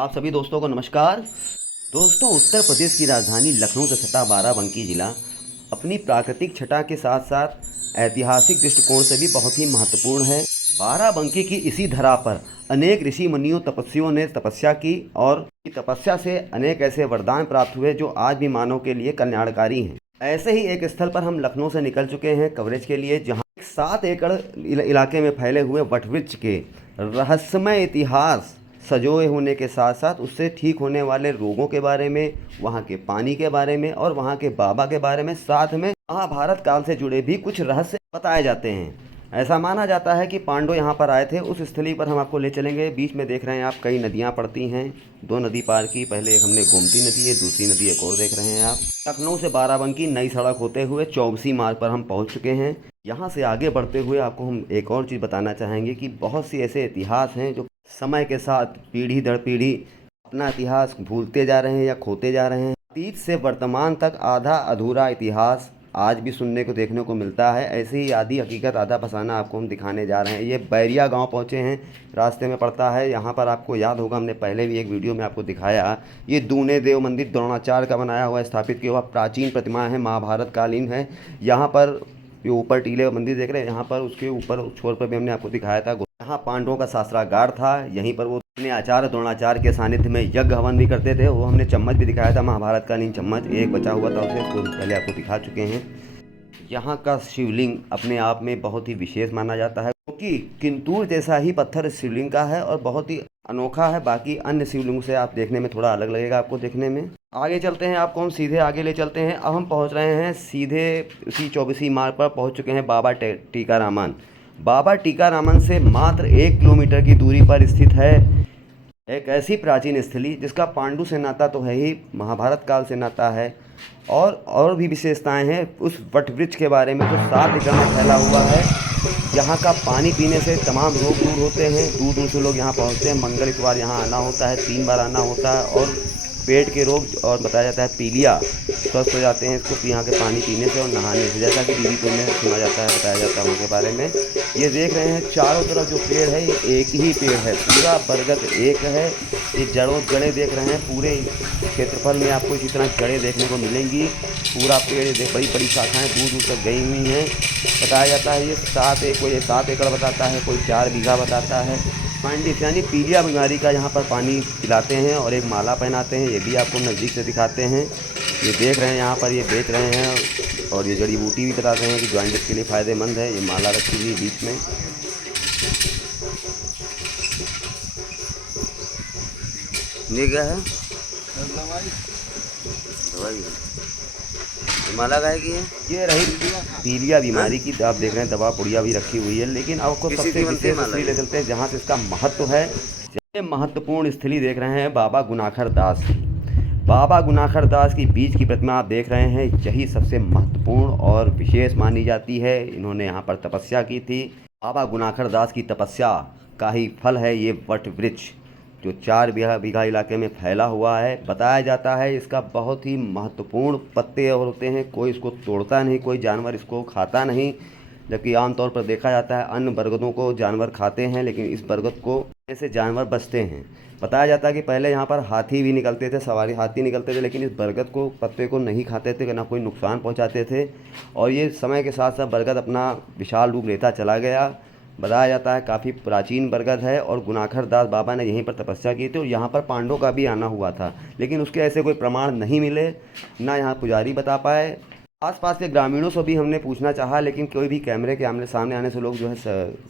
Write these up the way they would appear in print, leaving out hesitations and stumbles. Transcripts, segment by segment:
आप सभी दोस्तों को नमस्कार। दोस्तों, उत्तर प्रदेश की राजधानी लखनऊ से सटा बाराबंकी जिला अपनी प्राकृतिक छटा के साथ साथ ऐतिहासिक दृष्टिकोण से भी बहुत ही महत्वपूर्ण है। बाराबंकी की इसी धरा पर अनेक ऋषि मुनियों तपस्वियों ने तपस्या की और तपस्या से अनेक ऐसे वरदान प्राप्त हुए जो आज भी मानव के लिए कल्याणकारी हैं। ऐसे ही एक स्थल पर हम लखनऊ से निकल चुके हैं कवरेज के लिए, जहाँ 7 एकड़ इलाके में फैले हुए वटवृक्ष के रहस्यमय इतिहास सजोए होने के साथ साथ उससे ठीक होने वाले रोगों के बारे में, वहाँ के पानी के बारे में और वहाँ के बाबा के बारे में, साथ में महाभारत काल से जुड़े भी कुछ रहस्य बताए जाते हैं। ऐसा माना जाता है कि पांडव यहाँ पर आए थे। उस स्थली पर हम आपको ले चलेंगे। बीच में देख रहे हैं आप कई नदियाँ पड़ती हैं। 2 नदी पार की, पहले एक हमने गोमती नदी है, दूसरी नदी एक और देख रहे हैं आप। लखनऊ से बाराबंकी नई सड़क होते हुए चौबसी मार्ग पर हम पहुँच चुके हैं। यहाँ से आगे बढ़ते हुए आपको हम एक और चीज़ बताना चाहेंगे कि बहुत सी ऐसे इतिहास हैं जो समय के साथ पीढ़ी दर पीढ़ी अपना इतिहास भूलते जा रहे हैं या खोते जा रहे हैं। अतीत से वर्तमान तक आधा अधूरा इतिहास आज भी सुनने को देखने को मिलता है। ऐसे ही आधी हकीकत आधा फसाना आपको हम दिखाने जा रहे हैं। ये बैरिया गांव पहुंचे हैं, रास्ते में पड़ता है। यहाँ पर आपको याद होगा, हमने पहले भी एक वीडियो में आपको दिखाया, ये दूने देव मंदिर द्रोणाचार्य का बनाया हुआ स्थापित किया हुआ प्राचीन प्रतिमा है, महाभारत कालीन है। यहाँ पर जो ऊपर टीले मंदिर देख रहे हैं, यहाँ पर उसके ऊपर छोर पर भी हमने आपको दिखाया था। यहाँ पांडवों का शास्त्रागार था। यहीं पर वो अपने आचार्य द्रोणाचार्य के सानिध्य में यज्ञ हवन भी करते थे। वो हमने चम्मच भी दिखाया था, महाभारत कालीन चम्मच एक बचा हुआ था, उसे तो पहले आपको दिखा चुके हैं। यहाँ का शिवलिंग अपने आप में बहुत ही विशेष माना जाता है, क्योंकि किंतूर जैसा ही पत्थर शिवलिंग का है और बहुत ही अनोखा है। बाकी अन्य शिवलिंग से आप देखने में थोड़ा अलग लगेगा आपको देखने में। आगे चलते हैं, आपको हम सीधे आगे ले चलते हैं। अब हम पहुँच रहे हैं सीधे उसी चौबसी मार्ग पर पहुँच चुके हैं बाबा टीकारामन। बाबा टीकारामन से मात्र 1 किलोमीटर की दूरी पर स्थित है एक ऐसी प्राचीन स्थली जिसका पांडु से नाता तो है ही, महाभारत काल से नाता है। और भी विशेषताएं हैं उस वटवृक्ष के बारे में, जो 7 एकड़ में फैला हुआ है। यहाँ का पानी पीने से तमाम रोग दूर होते हैं। दूर दूर से लोग यहाँ पहुँचते हैं। मंगल इतवार यहाँ आना होता है, 3 बार आना होता है। और पेट के रोग और बताया जाता है पीलिया स्वस्थ हो जाते हैं इसको यहाँ के पानी पीने से और नहाने से, जैसा कि बीबीपुर में सुना जाता है, बताया जाता है उनके बारे में। ये देख रहे हैं चारों तरफ जो पेड़ है, ये एक ही पेड़ है, पूरा बरगद एक है। ये जड़ें देख रहे हैं, पूरे क्षेत्रफल में आपको इसी तरह जड़ें देखने को मिलेंगी। पूरा पेड़ बड़ी बड़ी शाखाएँ दूर दूर तक गई हुई हैं। बताया जाता है ये 7 एकड़ बताता है, कोई 4 बीघा बताता है। माइंडिस यानी पीलिया बीमारी का यहाँ पर पानी पिलाते हैं और एक माला पहनाते हैं। ये भी आपको नज़दीक से दिखाते हैं। ये देख रहे हैं यहाँ पर ये बेच रहे हैं। और ये जड़ी बूटी भी बताते हैं कि जॉइंटिस के लिए फ़ायदेमंद है। ये माला रखी हुई बीच में। ये क्या है? दवाई माला गाय की है। ये रही पीलिया बीमारी की, आप देख रहे हैं दवा पुड़िया भी रखी हुई है। लेकिन आपको सबसे विशेष स्थली ले चलते हैं जहाँ से इसका महत्व है। ये महत्वपूर्ण स्थली देख रहे हैं बाबा गुनाखर दास की। बाबा गुनाखर दास की बीच की प्रतिमा आप देख रहे हैं, यही सबसे महत्वपूर्ण और विशेष मानी जाती है। इन्होंने यहाँ पर तपस्या की थी। बाबा गुनाखर दास की तपस्या का ही फल है ये वट वृक्ष, जो 4 बीघा इलाके में फैला हुआ है। बताया जाता है इसका बहुत ही महत्वपूर्ण पत्ते होते हैं, कोई इसको तोड़ता नहीं, कोई जानवर इसको खाता नहीं। जबकि आमतौर पर देखा जाता है अन्य बरगदों को जानवर खाते हैं, लेकिन इस बरगद को ऐसे जानवर बचते हैं। बताया जाता है कि पहले यहाँ पर हाथी भी निकलते थे, सवारी हाथी निकलते थे, लेकिन इस बरगद को पत्ते को नहीं खाते थे, ना कोई नुकसान पहुँचाते थे। और ये समय के साथ साथ बरगद अपना विशाल रूप लेता चला गया। बताया जाता है काफ़ी प्राचीन बरगद है और गुनाखर दास बाबा ने यहीं पर तपस्या की थी। और यहाँ पर पांडवों का भी आना हुआ था, लेकिन उसके ऐसे कोई प्रमाण नहीं मिले, ना यहाँ पुजारी बता पाए। आसपास के ग्रामीणों से भी हमने पूछना चाहा, लेकिन कोई भी कैमरे के सामने आने से लोग जो है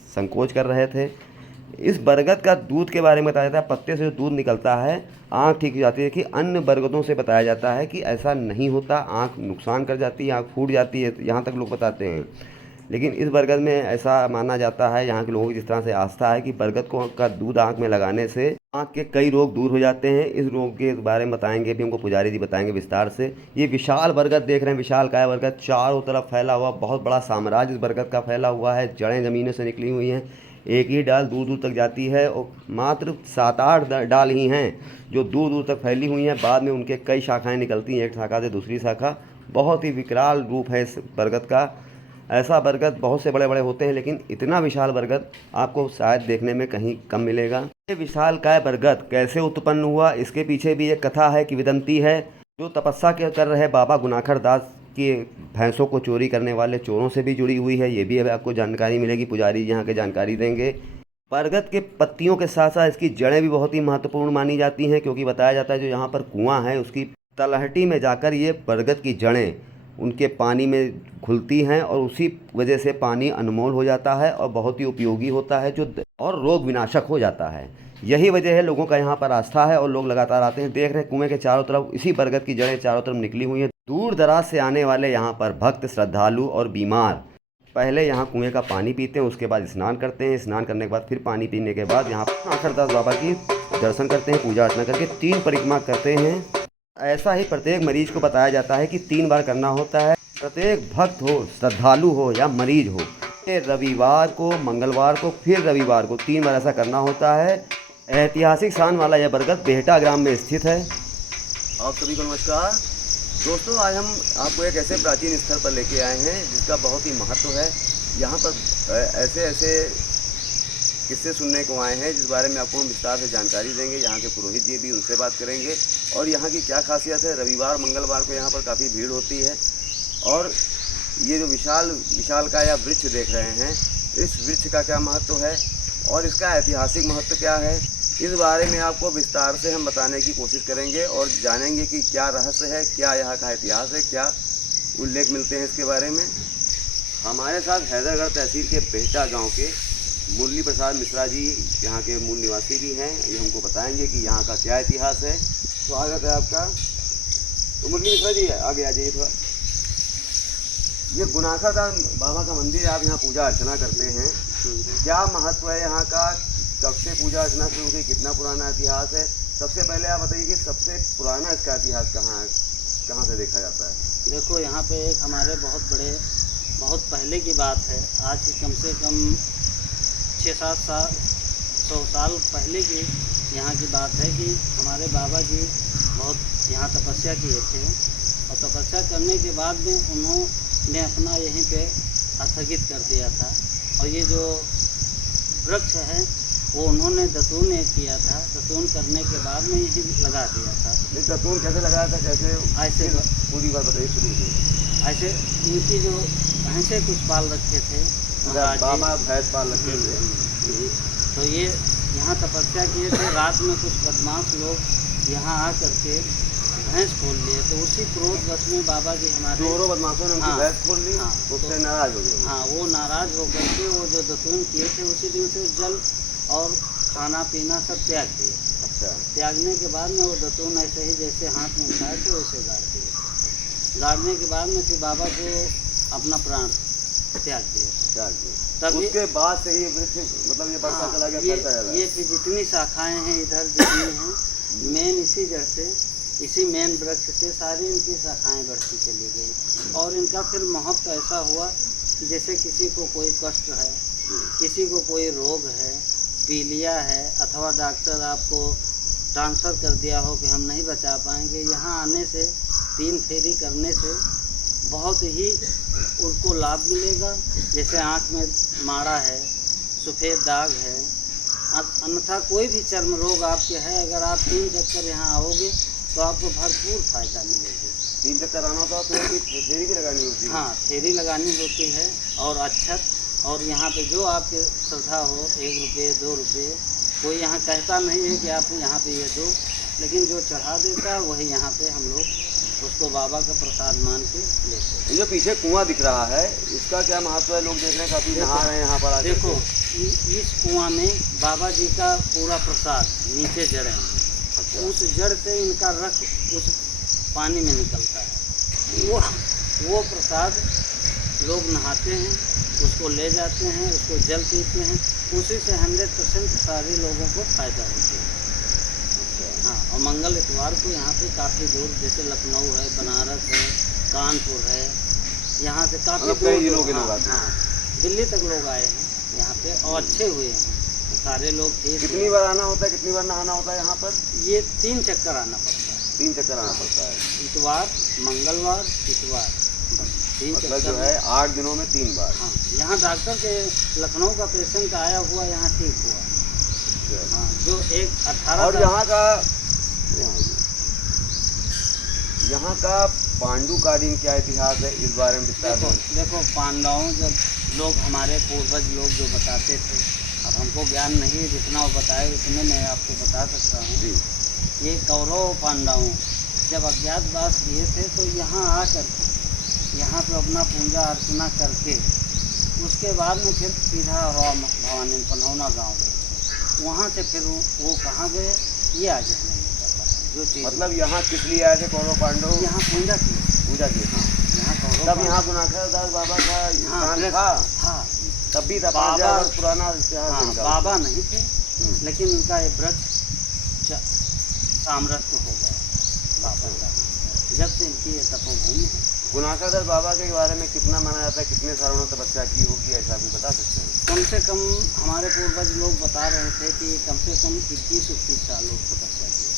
संकोच कर रहे थे। इस बरगद का दूध के बारे में बताया जाता है, पत्ते से जो दूध निकलता है आँख ठीक हो जाती है। कि अन्य बरगदों से बताया जाता है कि ऐसा नहीं होता, आँख नुकसान कर जाती है, आँख फूट जाती है, यहाँ तक लोग बताते हैं। लेकिन इस बरगद में ऐसा माना जाता है, यहाँ के लोगों की जिस तरह से आस्था है, कि बरगद का दूध आँख में लगाने से आँख के कई रोग दूर हो जाते हैं। इस रोग के बारे में बताएंगे भी, हमको पुजारी जी बताएंगे विस्तार से। ये विशाल बरगद देख रहे हैं, विशाल काय बरगद चारों तरफ फैला हुआ, बहुत बड़ा साम्राज्य इस बरगद का फैला हुआ है। जड़ें ज़मीनों से निकली हुई हैं, एक ही डाल दूर दूर तक जाती है और मात्र 7-8 डाल ही हैं जो दूर दूर तक फैली हुई हैं। बाद में उनके कई शाखाएँ निकलती हैं, एक शाखा से दूसरी शाखा। बहुत ही विकराल रूप है इस बरगद का। ऐसा बरगद बहुत से बड़े बड़े होते हैं, लेकिन इतना विशाल बरगद आपको शायद देखने में कहीं कम मिलेगा। ये विशालकाय बरगद कैसे उत्पन्न हुआ, इसके पीछे भी एक कथा है, किंवदंती है। जो तपस्या कर रहे बाबा गुनाखर दास की भैंसों को चोरी करने वाले चोरों से भी जुड़ी हुई है। ये भी अभी आपको जानकारी मिलेगी, पुजारी यहाँ के जानकारी देंगे। बरगद के पत्तियों के साथ साथ इसकी जड़ें भी बहुत ही महत्वपूर्ण मानी जाती हैं, क्योंकि बताया जाता है जो यहाँ पर कुआं है उसकी तलहटी में जाकर ये बरगद की जड़ें उनके पानी में घुलती हैं और उसी वजह से पानी अनमोल हो जाता है और बहुत ही उपयोगी होता है, जो और रोग विनाशक हो जाता है। यही वजह है लोगों का यहाँ पर आस्था है और लोग लगातार आते हैं। देख रहे हैं कुएं के चारों तरफ इसी बरगद की जड़ें चारों तरफ निकली हुई हैं। दूर दराज से आने वाले यहाँ पर भक्त, श्रद्धालु और बीमार पहले यहाँ कुएं का पानी पीते हैं, उसके बाद स्नान करते हैं। स्नान करने के बाद फिर पानी पीने के बाद यहाँ गुनाखरदास बाबा की दर्शन करते हैं, पूजा अर्चना करके 3 परिक्रमा करते हैं। ऐसा ही प्रत्येक मरीज को बताया जाता है कि 3 बार करना होता है। प्रत्येक भक्त हो, श्रद्धालु हो या मरीज हो, रविवार को, मंगलवार को, फिर रविवार को 3 बार ऐसा करना होता है। ऐतिहासिक शान वाला यह बरगद बेहटा ग्राम में स्थित है। आप सभी को नमस्कार दोस्तों, आज हम आपको एक ऐसे प्राचीन स्थल पर लेके आए हैं जिसका बहुत ही महत्व है। यहाँ पर ऐसे किस्से सुनने को आए हैं जिस बारे में आपको हम विस्तार से जानकारी देंगे। यहाँ के पुरोहित जी भी, उनसे बात करेंगे और यहाँ की क्या खासियत है। रविवार मंगलवार को यहाँ पर काफ़ी भीड़ होती है और ये जो विशालकाय वृक्ष देख रहे हैं, इस वृक्ष का क्या महत्व है और इसका ऐतिहासिक महत्व क्या है, इस बारे में आपको विस्तार से हम बताने की कोशिश करेंगे और जानेंगे कि क्या रहस्य है, क्या यहाँ का इतिहास है, क्या उल्लेख मिलते हैं इसके बारे में। हमारे साथ हैदरगढ़ तहसील के बेहटा गांव के मुरली प्रसाद मिश्रा जी यहाँ के मूल निवासी भी हैं। ये हमको बताएंगे कि यहाँ का क्या इतिहास है। स्वागत है आपका। तो मुरली मिश्रा जी आगे आ जाइए थोड़ा। ये गुनाखरदास बाबा का मंदिर, आप यहाँ पूजा अर्चना करते हैं, क्या महत्व है यहाँ का, कब से पूजा अर्चना शुरू हुई, कितना पुराना इतिहास है? सबसे पहले आप बताइए कि सबसे पुराना इसका इतिहास कहाँ है, कहाँ से देखा जाता है? देखो, यहाँ पे एक हमारे बहुत पहले की बात है, आज से कम 6-7 100 साल पहले की यहाँ की बात है कि हमारे बाबा जी बहुत यहाँ तपस्या किए थे और तपस्या करने के बाद में उन्होंने अपना यहीं पे स्थगित कर दिया था। और ये जो वृक्ष है वो उन्होंने दतून किया था, दतून करने के बाद में यही लगा दिया था। दतून कैसे लगाया था, कैसे? ऐसे पूरी बात बताइए शुरू से। ऐसे इनकी जो भैंसे कुछ पाल रखे थे, बाबा भैंस पाल रखे थे, तो ये यहाँ तपस्या किए थे। रात में कुछ बदमाश लोग यहाँ आ करके भैंस खोल लिए, तो उसी क्रोध वश में बाबा जी हमारे चोरों बदमाशों ने उनकी भैंस खोल ली। हाँ, उससे नाराज हो गए। हाँ, वो नाराज होकर के वो जो दतून किए थे उसी दिन से जल और खाना पीना सब त्याग दिए। अच्छा। त्यागने के बाद में वो दतून ऐसे ही जैसे हाथ में उठाए थे वैसे गाड़ दिए। गाड़ने के बाद में फिर बाबा को अपना प्राण त्याग दिए। तब उसके बाद से ही वृक्ष मतलब ये बढ़ता चला गया। ये फिर जितनी शाखाएं हैं इधर जितनी हैं, मेन इसी जड़ से, इसी मेन वृक्ष से सारी इनकी शाखाएं बढ़ती चली गई। और इनका फिर महत्व ऐसा हुआ कि जैसे किसी को कोई कष्ट है, किसी को कोई रोग है, पीलिया है, अथवा डॉक्टर आपको ट्रांसफ़र कर दिया हो कि हम नहीं बचा पाएंगे, यहाँ आने से 3 फेरी करने से बहुत ही उनको लाभ मिलेगा। जैसे आँख में माड़ा है, सफ़ेद दाग है, अन्यथा कोई भी चर्म रोग आपके है, अगर आप 3 चक्कर यहाँ आओगे तो आपको भरपूर फ़ायदा मिलेगा। 3 चक्कर आना होता तो फेरी भी लगानी होती है? हाँ, फेरी लगानी होती है और अक्षत। और यहाँ पे जो आपके श्रद्धा हो, 1 रुपये 2 रुपये, कोई यहाँ कहता नहीं है कि आप यहाँ पे ये दो, लेकिन जो चढ़ा देता है वही यहाँ पे हम लोग उसको बाबा का प्रसाद मान के लेते हैं। जो पीछे कुआं दिख रहा है, इसका क्या महत्व है? लोग देख रहे हैं काफ़ी नहा रहे हैं यहाँ पर। देखो, इस कुआं में बाबा जी का पूरा प्रसाद नीचे जड़े हैं। अच्छा। उस जड़ से इनका रस उस पानी में निकलता है। वो प्रसाद लोग नहाते हैं, उसको ले जाते हैं, उसको जल पीते हैं, उसी से 100% सारे लोगों को फ़ायदा होता है। हाँ, और मंगल इतवार को यहाँ पे काफ़ी दूर, जैसे लखनऊ है, बनारस है, कानपुर है, यहाँ से काफ़ी दूर लोग आते हैं। दिल्ली तक लोग आए हैं यहाँ पे और अच्छे हुए हैं सारे लोग। कितनी बार आना होता है, कितनी बार नहाना होता है यहाँ पर? ये 3 चक्कर आना पड़ता है। 3 चक्कर आना पड़ता है? इतवार, मंगलवार, इतवार। 3 मतलब चक्कर जो है 8 दिनों में 3 बार। हाँ, यहाँ डॉक्टर के लखनऊ का पेशेंट आया हुआ यहाँ ठीक हुआ। हाँ, जो एक 18 और साल यहाँ का पांडुकालीन क्या इतिहास है, इस बारे में विस्तार देखो में। देखो पांडवों जब लोग हमारे पूर्वज लोग जो बताते थे, अब हमको ज्ञान नहीं है, जितना वो बताए उतने मैं आपको बता सकता हूँ। जी। ये कौरव पांडवों जब अज्ञातवास किए थे तो यहाँ आकर यहाँ पे अपना पूजा अर्चना करके उसके बाद में फिर सीधा भवानी पनौना गाँव गए। वहाँ से फिर वो कहाँ गए ये आगे हमें नहीं पता। जो चीज़ मतलब यहाँ किस लिए आए थे कौरव पांडव? यहाँ पूजा की। पूजा की। हाँ, यहाँ कौरव तब यहाँ गुनाखर दास बाबा का स्थान था। हाँ, तब भी था बाबा 5000 वर्ष पुराना इतिहास हाँ, इनका। बाबा नहीं थे, लेकिन उनका ये वृक्ष सामरस्थ हो गया बाबा का, जब से इनकी ये तपोभूमि है। गुनाखर दास बाबा के बारे में कितना माना जाता है, कितने साल उन्होंने तपस्या की होगी, ऐसा भी बता सकते हैं? कम से कम हमारे पूर्वज लोग बता रहे थे कि कम से कम 21-21 साल लोग तपस्या किए।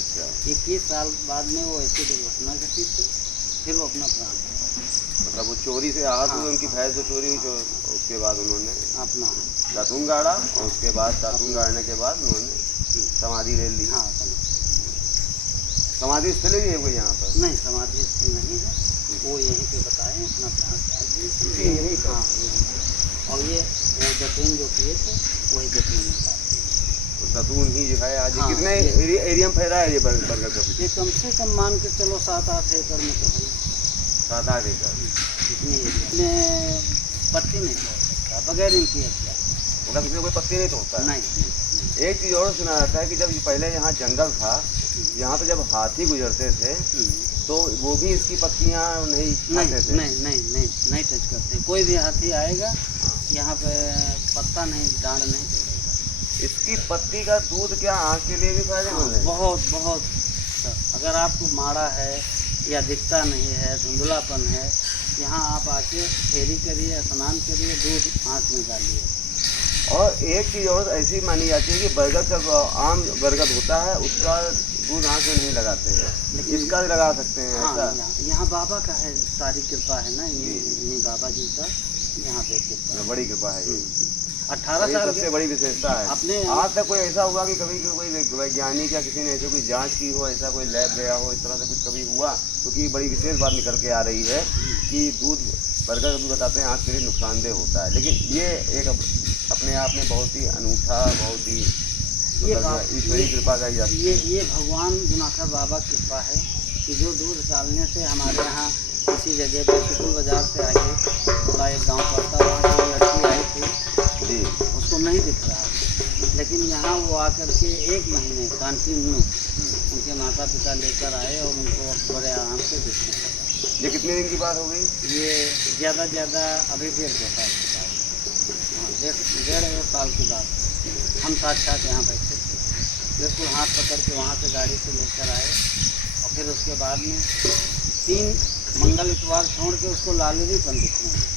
अच्छा। 21 साल बाद में वो ऐसी दुर्घटना घटी थी, फिर वो अपना प्राण मतलब वो चोरी से आहत हुए, हाँ, उनकी भैंस जो चोरी हुई, तो उसके बाद उन्होंने अपना दातून गाड़ा, और उसके बाद दातून गाड़ने के बाद उन्होंने समाधि ले ली। हाँ समाधि स्थल ही है कोई यहाँ पर? नहीं, समाधि स्थल नहीं है, वो यहीं पे बताए अपना प्राण त्याग दिए। यहीं पर? हाँ, यहीं। और ये वो जतून जो किए थे वही जतून में पाते हैं। तो दातून ही जो है आज हाँ, कितने एरिया में फैला है ये बरगद का वृक्ष? ये कम से कम मान के चलो 7-8 एकड़ में तो है। 7-8 एकड़। इतनी एरिया में पत्ती नहीं तोड़ सकता बगैर इनकी हत्या। मतलब इसमें कोई पत्ती नहीं तोड़ता है? नहीं। एक चीज़ और सुना जाता है कि जब पहले यहाँ जंगल था, यहाँ पे जब हाथी गुजरते थे तो वो भी इसकी पत्तियाँ नहीं खाते थे? नहीं टच करते। कोई भी हाथी आएगा यहाँ पे पत्ता नहीं, डांड नहीं तोड़ेगा। इसकी पत्ती का दूध क्या आँख के लिए भी फायदेमंद है? बहुत। अगर आपको माड़ा है या दिखता नहीं है, धुंधलापन है, यहाँ आप आके फेरी करिए, स्नान करिए, दूध आँख में डालिए। और एक चीज़ और ऐसी मानी जाती है कि बरगद का आम बरगद होता है उसका दूध आँख में नहीं लगाते हैं, लेकिन इसका भी लगा सकते हैं। हाँ, ऐसा यहाँ बाबा का है, सारी कृपा है ना, इन्हीं बाबा जी का यहाँ पे कृपा है। बड़ी कृपा है ये। 18 ये साल सबसे बड़ी विशेषता है। अपने आज तक कोई ऐसा हुआ कि कभी कोई वैज्ञानिक या किसी ने ऐसे कोई जांच की हो, ऐसा कोई लैब गया हो, इस तरह से कुछ कभी हुआ? क्योंकि बड़ी विशेष बात निकल के आ रही है कि दूध बरगद का दूध बताते हैं आँख के लिए नुकसानदेह होता है, लेकिन ये एक अपने आप में बहुत ही अनूठा, बहुत ही ईश्वरीय कृपा का ये भगवान गुनाखर बाबा की कृपा है कि जो दूध डालने से हमारे यहाँ किसी जगह पे सुकुल बाजार से आगे थोड़ा एक गांव पड़ता, वहाँ से लड़की आई थी जी, उसको नहीं दिख रहा, लेकिन यहाँ वो आकर के 1 महीने कंटिन्यू उनके माता पिता लेकर आए और उनको बड़े आराम से दिखने लगा। ये कितने दिन की बात हो गई? ये ज़्यादा अभी 1.5 साल की बात। हाँ, 1.5 साल की बात। हम साथ यहाँ बैठे थे, बिल्कुल हाथ पकड़ के वहाँ से गाड़ी से लेकर आए और फिर उसके बाद में 3 मंगल इतवार छोड़ के उसको लालरीपन दिखने लगे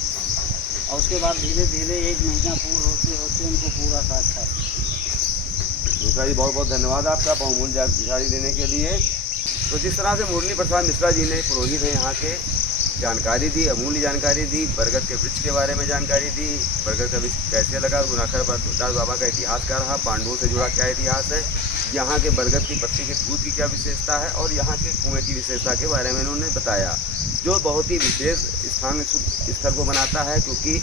और उसके बाद धीरे धीरे 1 महीना पूर्ण होते होते उनको पूरा साक्षात। मिश्रा जी बहुत बहुत धन्यवाद आपका बहुमूल्य जानकारी देने के लिए। तो जिस तरह से मुरली प्रसाद मिश्रा जी ने पुरोहित है यहाँ के जानकारी दी, अमूल्य जानकारी दी, बरगद के वृक्ष के बारे में जानकारी दी, बरगद का वृक्ष कैसे लगा, गुनाखर दास बाबा का इतिहास क्या रहा, पांडवों से जुड़ा क्या इतिहास है, यहाँ के बरगद की पत्ती के दूध की क्या विशेषता है और यहाँ के कुएँ की विशेषता के बारे में उन्होंने बताया, जो बहुत ही विशेष स्थल को बनाता है, क्योंकि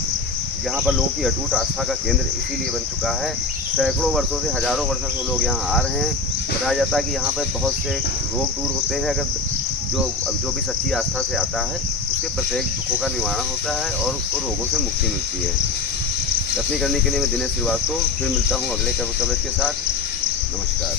यहाँ पर लोगों की अटूट आस्था का केंद्र इसीलिए बन चुका है। सैकड़ों वर्षों से, हज़ारों वर्षों से लोग यहाँ आ रहे हैं। बताया जाता है कि यहाँ पर बहुत से रोग दूर होते हैं, अगर जो भी सच्ची आस्था से आता है उसके प्रत्येक दुखों का निवारण होता है और उसको रोगों से मुक्ति मिलती है। दर्शन करने के लिए मैं दिनेश श्रीवास्तव फिर मिलता हूँ अगले कवरेज के साथ। नमस्कार।